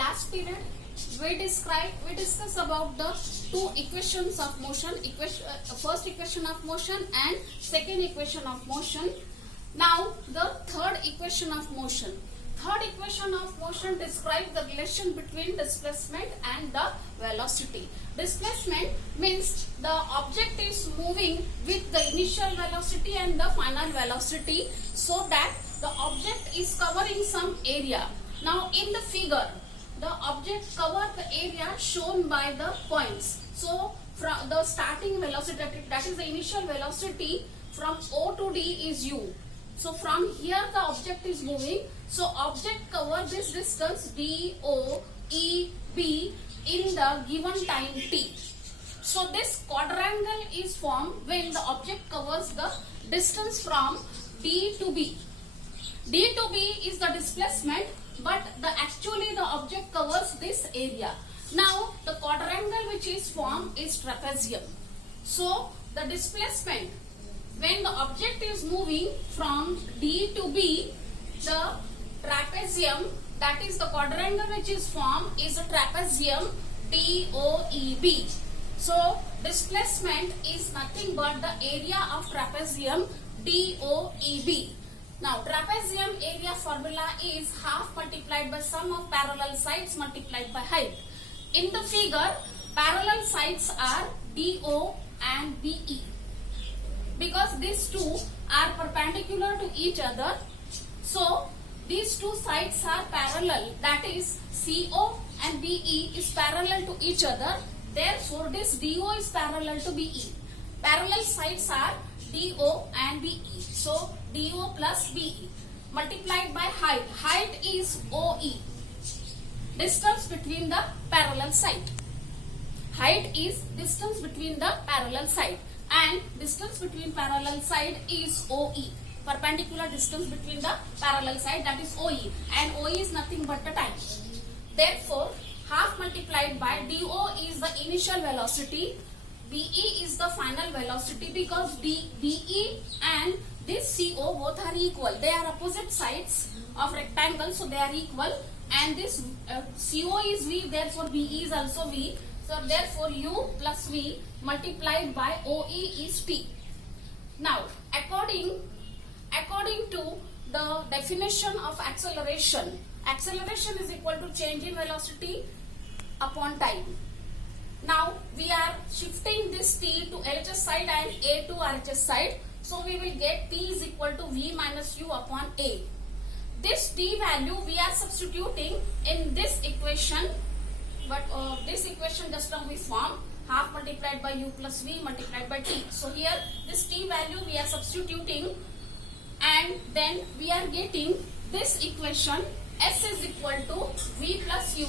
last period we discussed about the two equations of motion, first equation of motion and second equation of motion. Now the third equation of motion. Third equation of motion describes the relation between displacement and the velocity. Displacement means the object is moving with the initial velocity and the final velocity, so that the object is covering some area. Now in the figure, the object covers the area shown by the points. So from the starting velocity, that is the initial velocity, from O to D is U. So from here the object is moving. So object covers this distance D, O, E, B in the given time t. So this quadrangle is formed when the object covers the distance from D to B. D to B is the displacement, but actually the object covers this area. Now the quadrangle which is formed is trapezium. So the displacement when the object is moving from D to B, the trapezium, that is the quadrangle which is formed, is a trapezium DOEB. So displacement is nothing but the area of trapezium DOEB. Now trapezium area formula is half multiplied by sum of parallel sides multiplied by height. In the figure, parallel sides are DO and BE. Because these two are perpendicular to each other, so these two sides are parallel, that is CO and BE is parallel to each other. Therefore this DO is parallel to BE. Parallel sides are DO and BE. So DO plus BE multiplied by height. Height is OE. Distance between the parallel side. Height is distance between the parallel side. And distance between parallel side is OE. Perpendicular distance between the parallel side, that is OE. And OE is nothing but the time. Therefore, half multiplied by DO is the initial velocity. BE is the final velocity, because BE and this CO both are equal. They are opposite sides of rectangle, so they are equal. And this CO is V, therefore BE is also V. So therefore U plus V multiplied by OE is T. Now according to the definition of acceleration, acceleration is equal to change in velocity upon time. Now we are shifting this T to LHS side and A to RHS side. So we will get T is equal to V minus U upon A. This T value we are substituting in this equation. But this equation just now we formed half multiplied by U plus V multiplied by T. So here this T value we are substituting, and then we are getting this equation S is equal to V plus U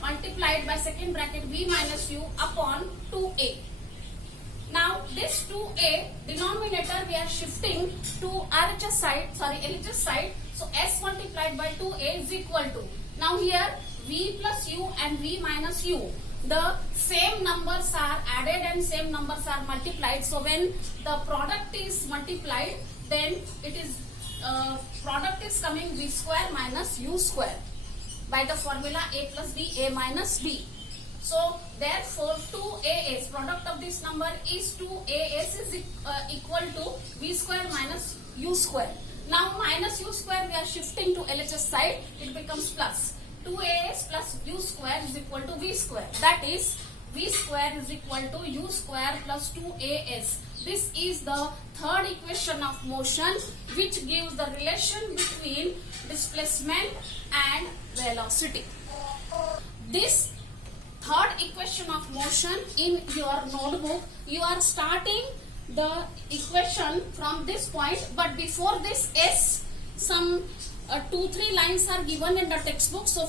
multiplied by second bracket V minus U upon 2A. Now this 2A denominator we are shifting to LHS side. So S multiplied by 2A is equal to, now here V plus U and V minus U, the same numbers are added and same numbers are multiplied. So when the product is multiplied, then it is product is coming V square minus U square by the formula A plus B, A minus B. So therefore 2AS, product of this number is 2AS is equal to V square minus U square. Now minus U square we are shifting to LHS side, it becomes plus. 2AS plus U square is equal to V square. That is V square is equal to U square plus 2AS. This is the third equation of motion, which gives the relation between displacement and velocity. This third equation of motion, in your notebook you are starting the equation from this point, but before this S, some 2-3 lines are given in the textbook. So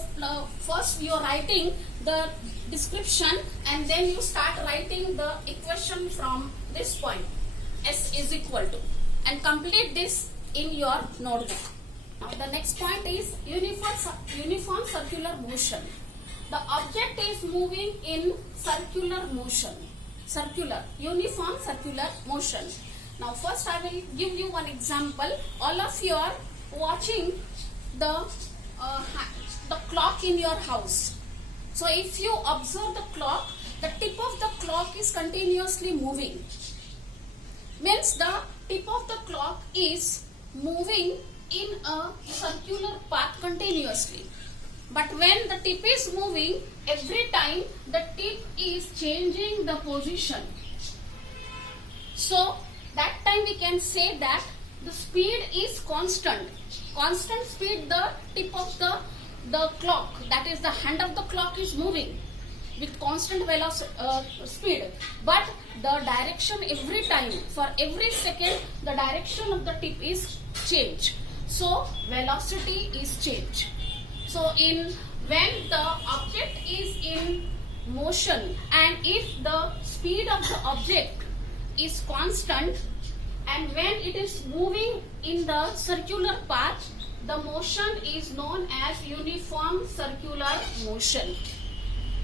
first you are writing the description and then you start writing the equation from this point, S is equal to, and complete this in your notebook. Now the next point is uniform circular motion. The object is moving in circular motion. Uniform circular motion. Now first I will give you one example. All of you are watching the the clock in your house. So if you observe the clock, the tip of the clock is continuously moving. Means the tip of the clock is moving in a circular path continuously. But when the tip is moving, every time the tip is changing the position. So that time we can say that the speed is constant. Constant speed, the tip of the clock, that is the hand of the clock, is moving with constant speed. But the direction every time, for every second, the direction of the tip is changed. So velocity is changed. So when the object is in motion, and if the speed of the object is constant, and when it is moving in the circular path, the motion is known as uniform circular motion.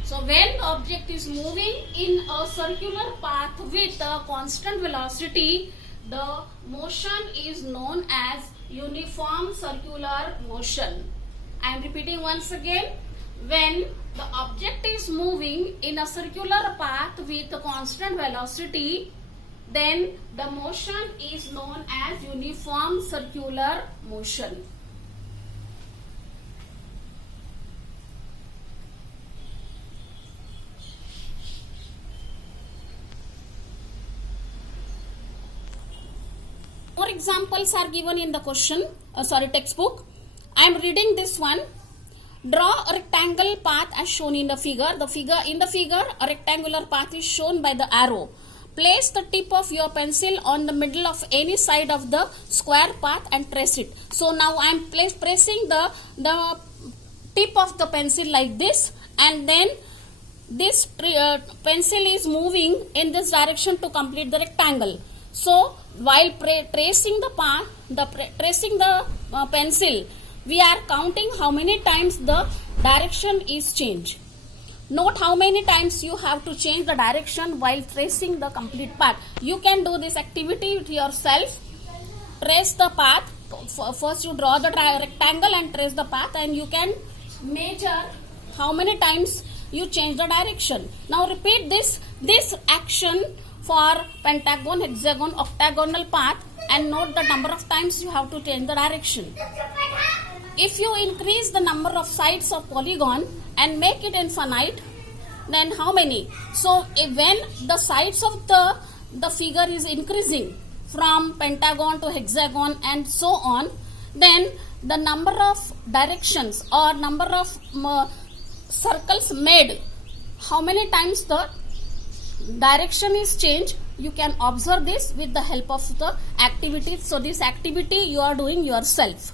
So when the object is moving in a circular path with a constant velocity, the motion is known as uniform circular motion. I am repeating once again. When the object is moving in a circular path with a constant velocity, then the motion is known as uniform circular motion. More examples are given in the textbook. I am reading this one. Draw a rectangle path as shown in the figure. In the figure, a rectangular path is shown by the arrow. Place the tip of your pencil on the middle of any side of the square path and trace it. So now I am pressing the tip of the pencil like this, and then this pencil is moving in this direction to complete the rectangle. So while tracing the pencil, we are counting how many times the direction is changed. Note how many times you have to change the direction while tracing the complete path. You can do this activity with yourself. Trace the path. First you draw the rectangle and trace the path, and you can measure how many times you change the direction. Now repeat this action for pentagon, hexagon, octagonal path, and note the number of times you have to change the direction. If you increase the number of sides of polygon and make it infinite, then how many? So when the sides of the figure is increasing from pentagon to hexagon and so on, then the number of directions or number of circles made, how many times the direction is changed, you can observe this with the help of the activities. So this activity you are doing yourself.